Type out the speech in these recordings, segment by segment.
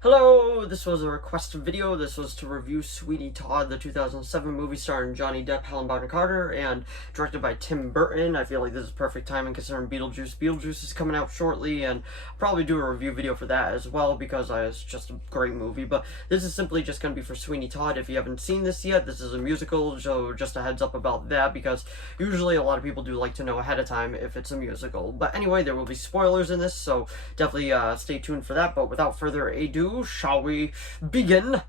Hello, this was a requested video. This was to review Sweeney Todd, the 2007 movie starring Johnny Depp, Helen Bonham Carter, and directed by Tim Burton. I feel like this is perfect timing considering Beetlejuice. Beetlejuice is coming out shortly, and I'll probably do a review video for that as well because it's just a great movie. But this is simply just going to be for Sweeney Todd. If you haven't seen this yet, this is a musical, so just a heads up about that because usually a lot of people do like to know ahead of time if it's a musical. But anyway, there will be spoilers in this, so definitely stay tuned for that. But without further ado, shall we begin?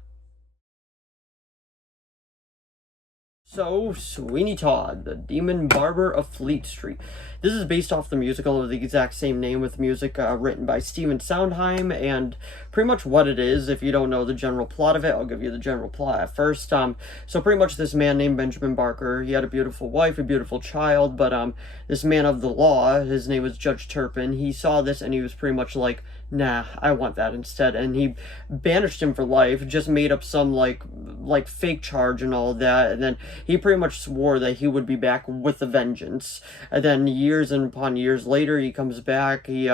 So, Sweeney Todd, the Demon Barber of Fleet Street. This is based off the musical of the exact same name with music written by Stephen Sondheim, and pretty much what it is, if you don't know the general plot of it, I'll give you the general plot at first. So pretty much this man named Benjamin Barker, he had a beautiful wife, a beautiful child, but this man of the law, his name was Judge Turpin, he saw this and he was pretty much like, nah, I want that instead, and he banished him for life, just made up some like fake charge and all that, and then he pretty much swore that he would be back with a vengeance. And then years and upon years later, he comes back, he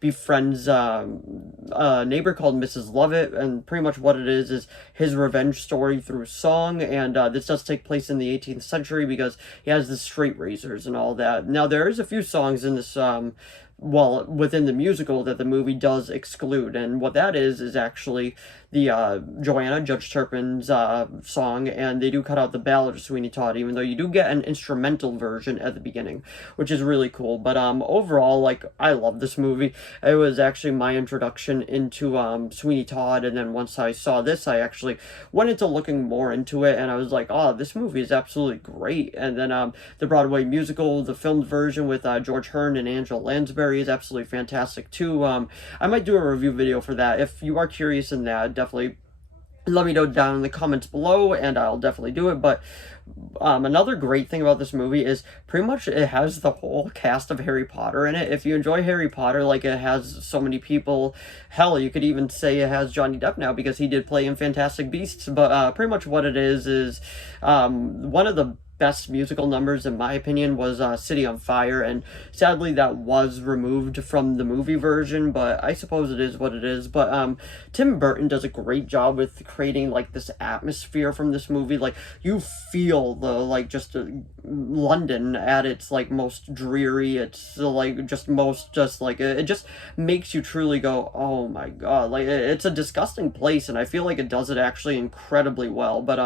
befriends a neighbor called Mrs. Lovett, and pretty much what it is his revenge story through song, and this does take place in the 18th century because he has the straight razors and all that. Now, there is a few songs in this well, within the musical that the movie does exclude, and what that is actually the Joanna, Judge Turpin's song, and they do cut out the ballad of Sweeney Todd, even though you do get an instrumental version at the beginning, which is really cool. But overall, like, I love this movie. It was actually my introduction into Sweeney Todd, and then once I saw this, I actually went into looking more into it, and I was like, oh, this movie is absolutely great. And then the Broadway musical, the filmed version with George Hearn and Angela Lansbury is absolutely fantastic too. I might do a review video for that. If you are curious in that, definitely let me know down in the comments below, and I'll definitely do it. But another great thing about this movie is pretty much it has the whole cast of Harry Potter in it. If you enjoy Harry Potter, like, it has so many people, hell, you could even say it has Johnny Depp now because he did play in Fantastic Beasts. But pretty much what it is one of the best musical numbers in my opinion was City on Fire, and sadly that was removed from the movie version, but I suppose it is what it is. But Tim Burton does a great job with creating like this atmosphere from this movie. Like, you feel the like just London at its like most dreary, it's like just most just like it just makes you truly go, oh my god, like it's a disgusting place, and I feel like it does it actually incredibly well. But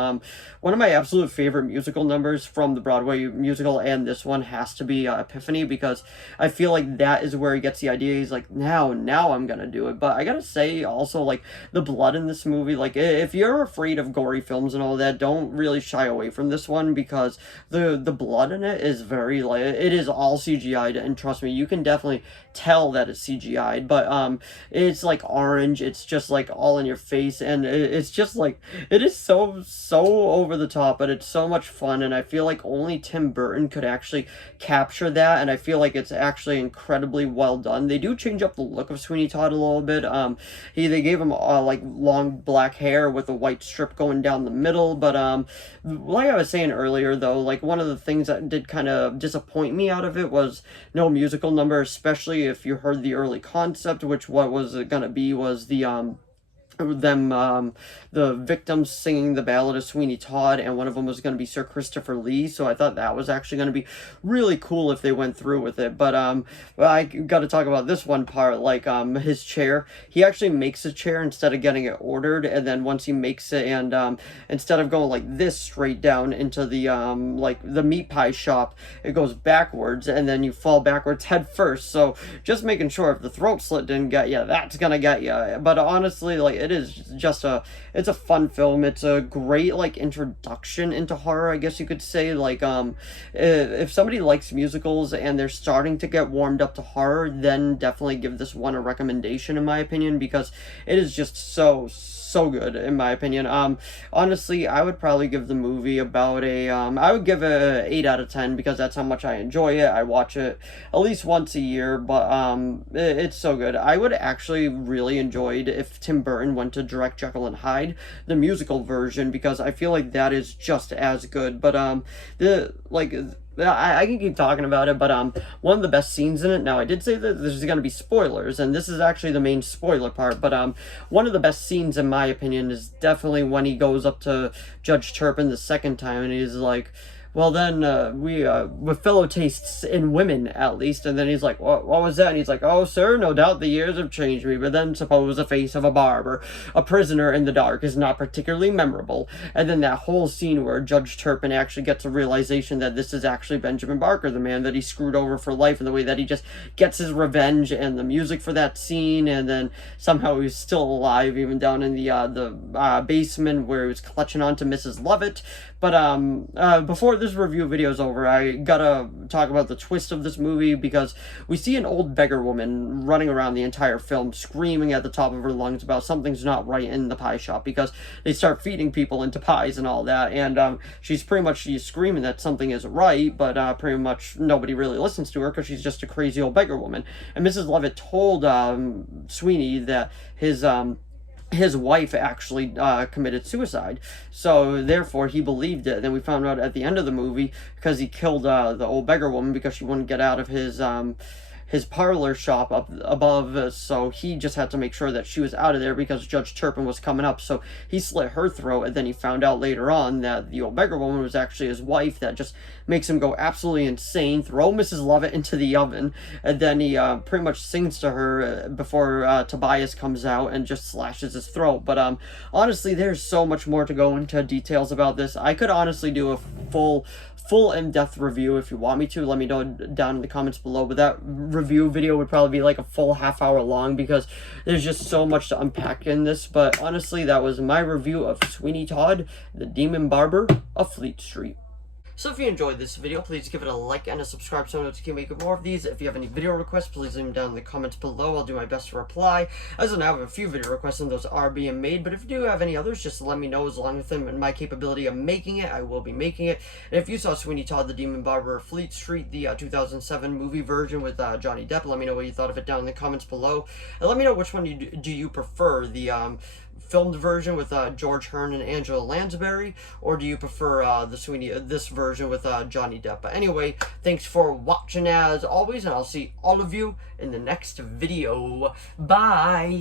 one of my absolute favorite musical numbers from the Broadway musical and this one has to be Epiphany, because I feel like that is where he gets the idea. He's like, now I'm gonna do it. But I gotta say also, like, the blood in this movie, like, if you're afraid of gory films and all that, don't really shy away from this one, because the blood in it is very, like, it is all CGI'd, and trust me, you can definitely tell that it's CGI'd, but it's like orange, it's just like all in your face, and it's just like, it is so over the top, but it's so much fun, and I feel like only Tim Burton could actually capture that, and I feel like it's actually incredibly well done. They do change up the look of Sweeney Todd a little bit. They gave him like long black hair with a white strip going down the middle, but like I was saying earlier though, like, one of the things that did kind of disappoint me out of it was no musical number, especially if you heard the early concept, which what was it gonna be was the victims singing the ballad of Sweeney Todd, and one of them was going to be Sir Christopher Lee, so I thought that was actually going to be really cool if they went through with it. But well, I got to talk about this one part, like his chair. He actually makes a chair instead of getting it ordered, and then once he makes it, and instead of going like this straight down into the like the meat pie shop, it goes backwards, and then you fall backwards head first. So just making sure if the throat slit didn't get you, that's gonna get you. But honestly, like, it is just it's a fun film. It's a great like introduction into horror, I guess you could say. Like, if somebody likes musicals and they're starting to get warmed up to horror, then definitely give this one a recommendation in my opinion, because it is just so good in my opinion. Honestly, I would probably give the movie about I would give it an 8 out of 10, because that's how much I enjoy it. I watch it at least once a year, but it's so good. I would actually really enjoyed if Tim Burton went to direct Jekyll and Hyde, the musical version, because I feel like that is just as good. But I can keep talking about it, but one of the best scenes in it. Now, I did say that there's going to be spoilers, and this is actually the main spoiler part. But one of the best scenes, in my opinion, is definitely when he goes up to Judge Turpin the second time, and he's like, well then, with fellow tastes in women, at least. And then he's like, what was that? And he's like, oh, sir, no doubt the years have changed me, but then suppose the face of a barber, a prisoner in the dark, is not particularly memorable. And then that whole scene where Judge Turpin actually gets a realization that this is actually Benjamin Barker, the man that he screwed over for life, and the way that he just gets his revenge, and the music for that scene, and then somehow he's still alive, even down in the basement where he was clutching on to Mrs. Lovett. But before this review video is over, I gotta talk about the twist of this movie, because we see an old beggar woman running around the entire film screaming at the top of her lungs about something's not right in the pie shop, because they start feeding people into pies and all that, and she's screaming that something isn't right, but pretty much nobody really listens to her because she's just a crazy old beggar woman. And Mrs. Lovett told Sweeney that his wife actually committed suicide, so therefore he believed it. And then we found out at the end of the movie, because he killed the old beggar woman because she wouldn't get out of his parlor shop up above, so he just had to make sure that she was out of there because Judge Turpin was coming up, so he slit her throat. And then he found out later on that the old beggar woman was actually his wife. That just makes him go absolutely insane, throw Mrs. Lovett into the oven, and then he pretty much sings to her before Tobias comes out and just slashes his throat. But honestly, there's so much more to go into details about this. I could honestly do a full in-depth review. If you want me to, let me know down in the comments below, but that review video would probably be like a full half-hour long, because there's just so much to unpack in this. But honestly, that was my review of Sweeney Todd, the Demon Barber of Fleet Street. So if you enjoyed this video, please give it a like and a subscribe so I can make more of these. If you have any video requests, please leave them down in the comments below. I'll do my best to reply, as I now have a few video requests and those are being made. But if you do have any others, just let me know. As long as I'm in my capability of making it, I will be making it. And if you saw Sweeney Todd, the Demon Barber of Fleet Street, the 2007 movie version with Johnny Depp, let me know what you thought of it down in the comments below. And let me know which one do you prefer, the filmed version with George Hearn and Angela Lansbury, or do you prefer this version with Johnny Depp? But anyway, thanks for watching as always, and I'll see all of you in the next video. Bye.